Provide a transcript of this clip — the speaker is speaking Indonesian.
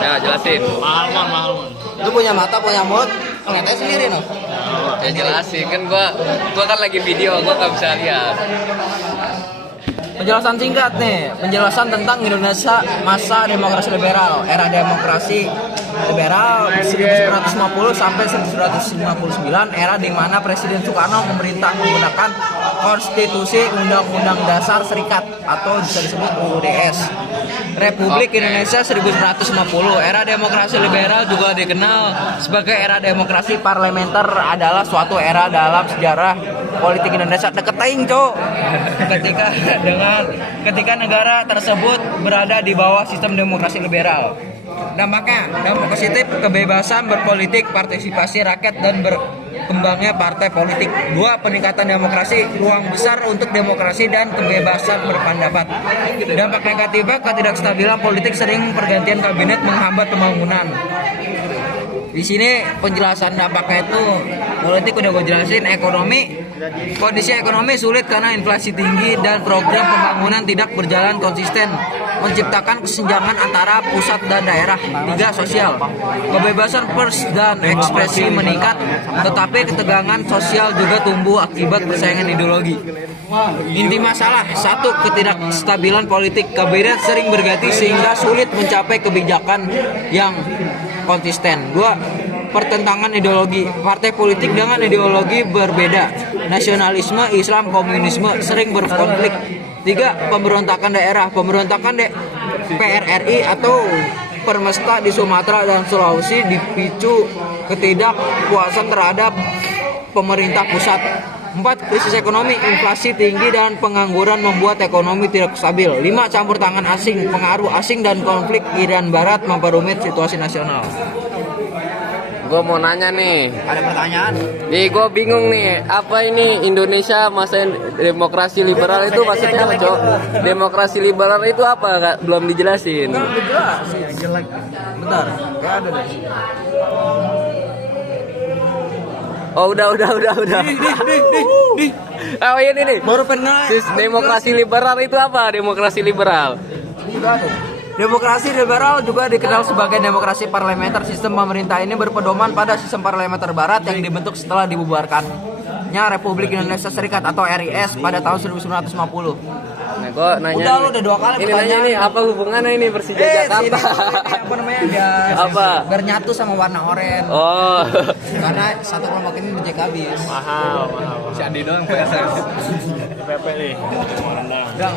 Ya, jelasin. Mahal. Lu punya mata, punya mulut, ngetes sendiri no. Ya jelasin kan gua kan lagi video, gua nggak bisa lihat. Penjelasan singkat nih, penjelasan tentang Indonesia masa demokrasi liberal, era demokrasi liberal 1950 sampai 1959, era di mana Presiden Soekarno memerintah menggunakan Konstitusi Undang-Undang Dasar Serikat atau bisa disebut UUDS. Republik Indonesia 1950, era demokrasi liberal juga dikenal sebagai era demokrasi parlementer, adalah suatu era dalam sejarah politik Indonesia. Deket aing, Cok. Ketika negara tersebut berada di bawah sistem demokrasi liberal. Dampaknya dampak positif, kebebasan berpolitik, partisipasi rakyat, dan berkembangnya partai politik. 2. Peningkatan demokrasi, ruang besar untuk demokrasi dan kebebasan berpendapat. Dampak negatifnya, ketidakstabilan politik, sering pergantian kabinet menghambat pembangunan. Di sini penjelasan dampaknya itu politik udah gue jelasin. Ekonomi, kondisi ekonomi sulit karena inflasi tinggi dan program pembangunan tidak berjalan konsisten, menciptakan kesenjangan antara pusat dan daerah. 3. Sosial, kebebasan pers dan ekspresi meningkat, tetapi ketegangan sosial juga tumbuh akibat persaingan ideologi. Inti masalah: 1. Ketidakstabilan politik, kabinet sering berganti sehingga sulit mencapai kebijakan yang konsisten. 2. Pertentangan ideologi, partai politik dengan ideologi berbeda, nasionalisme, Islam, komunisme sering berkonflik. 3. Pemberontakan daerah, pemberontakan PRRI atau Permesta di Sumatera dan Sulawesi dipicu ketidakpuasan terhadap pemerintah pusat. 4. Krisis ekonomi, inflasi tinggi dan pengangguran membuat ekonomi tidak stabil. 5. Campur tangan asing, pengaruh asing dan konflik Iran Barat memperumit situasi nasional. Gue mau nanya nih. Ada pertanyaan? Nih gue bingung nih, apa ini Indonesia masa demokrasi liberal itu maksudnya apa, Cok? Demokrasi liberal itu apa? Kak? Belum dijelasin. Jelek. Bentar, kayak ada deh. Oh udah. Oh ini nih. Baru pernah. Demokrasi liberal itu apa? Demokrasi liberal. Demokrasi liberal juga dikenal sebagai demokrasi parlementer. Sistem pemerintah ini berpedoman pada sistem parlementer barat yang dibentuk setelah dibubarkannya Republik Indonesia Serikat atau RIS pada tahun 1950. Nah, gue nanya. Udah lu udah 2 kali ini nanya nih, apa hubungannya ini Persija Jakarta? Sini, apa namanya? Apa? Biar nyatu sama warna oranye. Oh. Karena satu kelompok ini reject habis. Mahal. Si Andi doang PSS. PP nih. Udah.